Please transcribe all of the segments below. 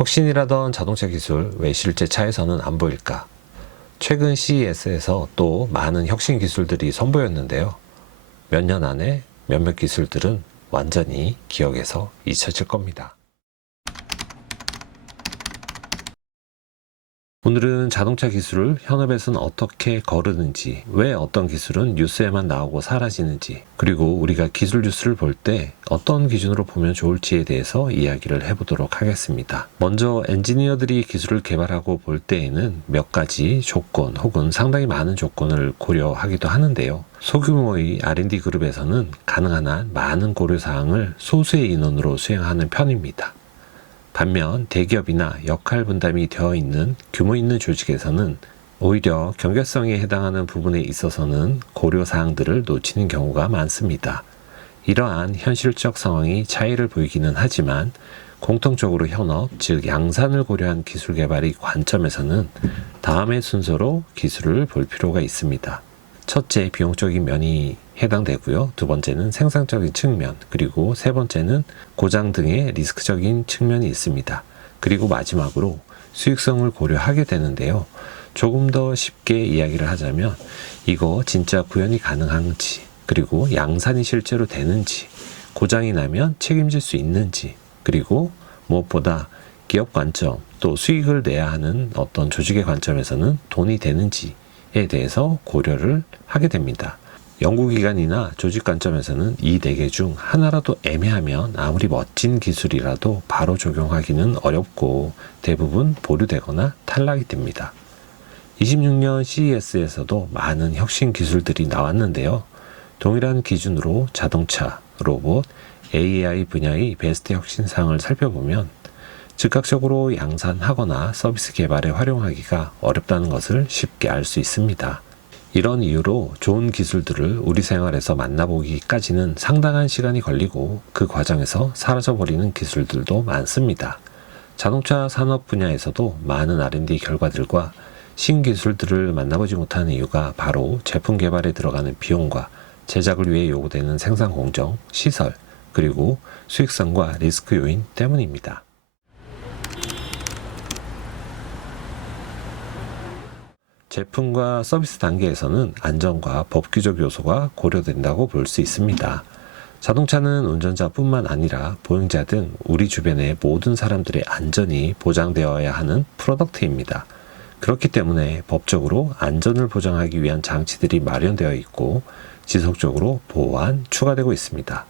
혁신이라던 자동차 기술 왜 실제 차에서는 안 보일까? 최근 CES에서 또 많은 혁신 기술들이 선보였는데요. 몇 년 안에 몇몇 기술들은 완전히 기억에서 잊혀질 겁니다. 오늘은 자동차 기술을 현업에서는 어떻게 거르는지, 왜 어떤 기술은 뉴스에만 나오고 사라지는지, 그리고 우리가 기술 뉴스를 볼 때 어떤 기준으로 보면 좋을지에 대해서 이야기를 해보도록 하겠습니다. 먼저 엔지니어들이 기술을 개발하고 볼 때에는 몇 가지 조건 혹은 상당히 많은 조건을 고려하기도 하는데요. 소규모의 R&D 그룹에서는 가능한 한 많은 고려사항을 소수의 인원으로 수행하는 편입니다. 반면 대기업이나 역할 분담이 되어 있는 규모 있는 조직에서는 오히려 경계성에 해당하는 부분에 있어서는 고려사항들을 놓치는 경우가 많습니다. 이러한 현실적 상황이 차이를 보이기는 하지만 공통적으로 현업, 즉 양산을 고려한 기술 개발의 관점에서는 다음의 순서로 기술을 볼 필요가 있습니다. 첫째, 비용적인 면이 해당되고요. 두 번째는 생산적인 측면, 그리고 세 번째는 고장 등의 리스크적인 측면이 있습니다. 그리고 마지막으로 수익성을 고려하게 되는데요. 조금 더 쉽게 이야기를 하자면 이거 진짜 구현이 가능한지, 그리고 양산이 실제로 되는지, 고장이 나면 책임질 수 있는지, 그리고 무엇보다 기업 관점, 또 수익을 내야 하는 어떤 조직의 관점에서는 돈이 되는지에 대해서 고려를 하게 됩니다. 연구기관이나 조직 관점에서는 이 4개 중 하나라도 애매하면 아무리 멋진 기술이라도 바로 적용하기는 어렵고 대부분 보류되거나 탈락이 됩니다. 26년 CES에서도 많은 혁신 기술들이 나왔는데요. 동일한 기준으로 자동차, 로봇, AI 분야의 베스트 혁신상을 살펴보면 즉각적으로 양산하거나 서비스 개발에 활용하기가 어렵다는 것을 쉽게 알 수 있습니다. 이런 이유로 좋은 기술들을 우리 생활에서 만나보기까지는 상당한 시간이 걸리고 그 과정에서 사라져버리는 기술들도 많습니다. 자동차 산업 분야에서도 많은 R&D 결과들과 신기술들을 만나보지 못하는 이유가 바로 제품 개발에 들어가는 비용과 제작을 위해 요구되는 생산 공정, 시설, 그리고 수익성과 리스크 요인 때문입니다. 제품과 서비스 단계에서는 안전과 법규적 요소가 고려된다고 볼 수 있습니다. 자동차는 운전자뿐만 아니라 보행자 등 우리 주변의 모든 사람들의 안전이 보장되어야 하는 프로덕트입니다. 그렇기 때문에 법적으로 안전을 보장하기 위한 장치들이 마련되어 있고 지속적으로 보완, 추가되고 있습니다.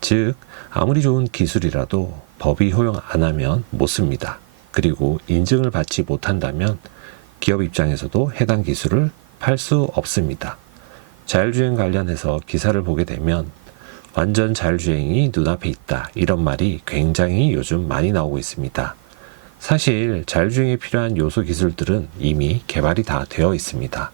즉, 아무리 좋은 기술이라도 법이 허용 안 하면 못 씁니다. 그리고 인증을 받지 못한다면 기업 입장에서도 해당 기술을 팔 수 없습니다. 자율주행 관련해서 기사를 보게 되면 완전 자율주행이 눈앞에 있다, 이런 말이 굉장히 요즘 많이 나오고 있습니다. 사실 자율주행에 필요한 요소 기술들은 이미 개발이 다 되어 있습니다.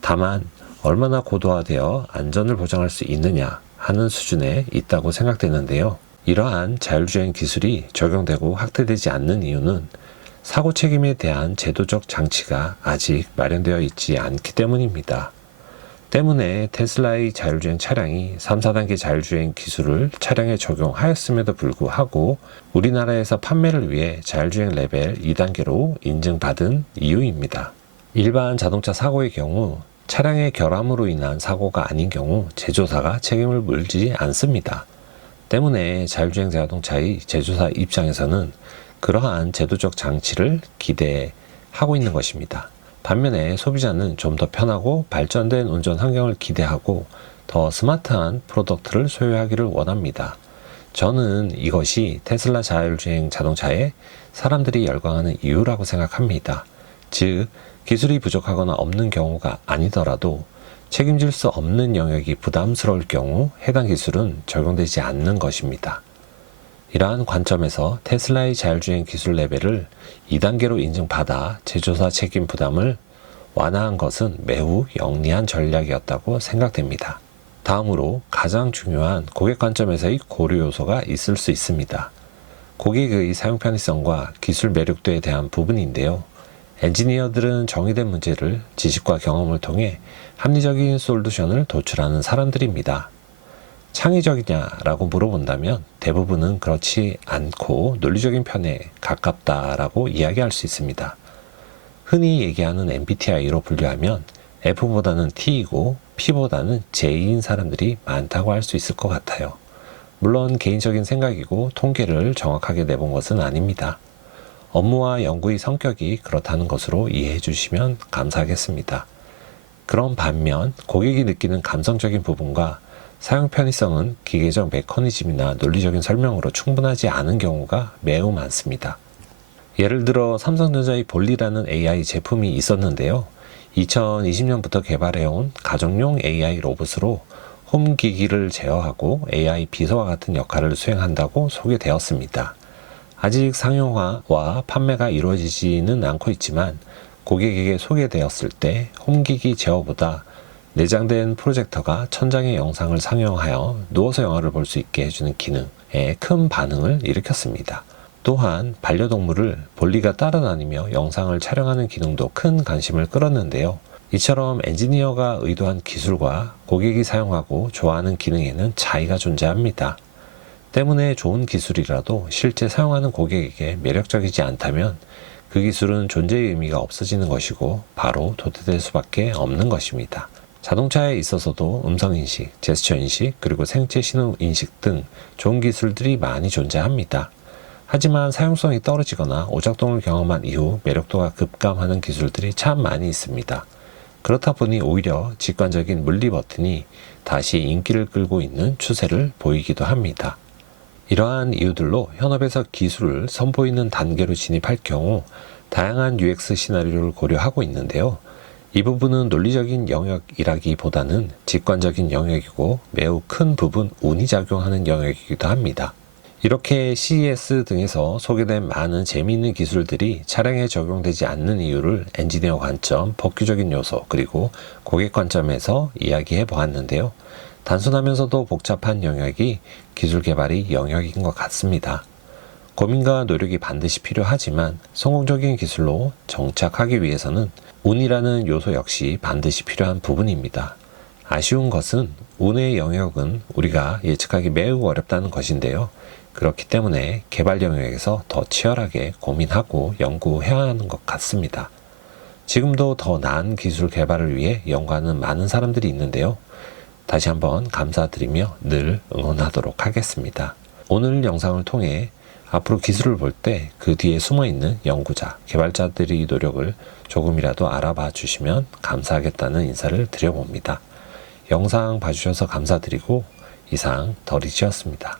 다만 얼마나 고도화되어 안전을 보장할 수 있느냐 하는 수준에 있다고 생각되는데요. 이러한 자율주행 기술이 적용되고 확대되지 않는 이유는 사고 책임에 대한 제도적 장치가 아직 마련되어 있지 않기 때문입니다. 때문에 테슬라의 자율주행 차량이 3, 4단계 자율주행 기술을 차량에 적용하였음에도 불구하고 우리나라에서 판매를 위해 자율주행 레벨 2단계로 인증받은 이유입니다. 일반 자동차 사고의 경우 차량의 결함으로 인한 사고가 아닌 경우 제조사가 책임을 물지 않습니다. 때문에 자율주행 자동차의 제조사 입장에서는 그러한 제도적 장치를 기대하고 있는 것입니다. 반면에 소비자는 좀 더 편하고 발전된 운전 환경을 기대하고 더 스마트한 프로덕트를 소유하기를 원합니다. 저는 이것이 테슬라 자율주행 자동차에 사람들이 열광하는 이유라고 생각합니다. 즉, 기술이 부족하거나 없는 경우가 아니더라도 책임질 수 없는 영역이 부담스러울 경우 해당 기술은 적용되지 않는 것입니다. 이러한 관점에서 테슬라의 자율주행 기술 레벨을 2단계로 인증받아 제조사 책임 부담을 완화한 것은 매우 영리한 전략이었다고 생각됩니다. 다음으로 가장 중요한 고객 관점에서의 고려 요소가 있을 수 있습니다. 고객의 사용 편의성과 기술 매력도에 대한 부분인데요. 엔지니어들은 정의된 문제를 지식과 경험을 통해 합리적인 솔루션을 도출하는 사람들입니다. 창의적이냐라고 물어본다면 대부분은 그렇지 않고 논리적인 편에 가깝다라고 이야기할 수 있습니다. 흔히 얘기하는 MBTI로 분류하면 F보다는 T이고 P보다는 J인 사람들이 많다고 할 수 있을 것 같아요. 물론 개인적인 생각이고 통계를 정확하게 내본 것은 아닙니다. 업무와 연구의 성격이 그렇다는 것으로 이해해 주시면 감사하겠습니다. 그런 반면 고객이 느끼는 감성적인 부분과 사용 편의성은 기계적 메커니즘이나 논리적인 설명으로 충분하지 않은 경우가 매우 많습니다. 예를 들어 삼성전자의 볼리라는 AI 제품이 있었는데요. 2020년부터 개발해온 가정용 AI 로봇으로 홈기기를 제어하고 AI 비서와 같은 역할을 수행한다고 소개되었습니다. 아직 상용화와 판매가 이루어지지는 않고 있지만 고객에게 소개되었을 때 홈기기 제어보다 내장된 프로젝터가 천장의 영상을 상영하여 누워서 영화를 볼 수 있게 해주는 기능에 큰 반응을 일으켰습니다. 또한 반려동물을 볼리가 따라다니며 영상을 촬영하는 기능도 큰 관심을 끌었는데요. 이처럼 엔지니어가 의도한 기술과 고객이 사용하고 좋아하는 기능에는 차이가 존재합니다. 때문에 좋은 기술이라도 실제 사용하는 고객에게 매력적이지 않다면 그 기술은 존재의 의미가 없어지는 것이고 바로 도태될 수밖에 없는 것입니다. 자동차에 있어서도 음성인식, 제스처인식, 그리고 생체 신호인식 등 좋은 기술들이 많이 존재합니다. 하지만 사용성이 떨어지거나 오작동을 경험한 이후 매력도가 급감하는 기술들이 참 많이 있습니다. 그렇다 보니 오히려 직관적인 물리 버튼이 다시 인기를 끌고 있는 추세를 보이기도 합니다. 이러한 이유들로 현업에서 기술을 선보이는 단계로 진입할 경우 다양한 UX 시나리오를 고려하고 있는데요. 이 부분은 논리적인 영역이라기보다는 직관적인 영역이고 매우 큰 부분 운이 작용하는 영역이기도 합니다. 이렇게 CES 등에서 소개된 많은 재미있는 기술들이 차량에 적용되지 않는 이유를 엔지니어 관점, 법규적인 요소, 그리고 고객 관점에서 이야기해 보았는데요. 단순하면서도 복잡한 영역이 기술 개발의 영역인 것 같습니다. 고민과 노력이 반드시 필요하지만 성공적인 기술로 정착하기 위해서는 운이라는 요소 역시 반드시 필요한 부분입니다. 아쉬운 것은 운의 영역은 우리가 예측하기 매우 어렵다는 것인데요. 그렇기 때문에 개발 영역에서 더 치열하게 고민하고 연구해야 하는 것 같습니다. 지금도 더 나은 기술 개발을 위해 연구하는 많은 사람들이 있는데요. 다시 한번 감사드리며 늘 응원하도록 하겠습니다. 오늘 영상을 통해 앞으로 기술을 볼 때 그 뒤에 숨어있는 연구자, 개발자들의 노력을 조금이라도 알아봐 주시면 감사하겠다는 인사를 드려봅니다. 영상 봐주셔서 감사드리고 이상 더리지였습니다.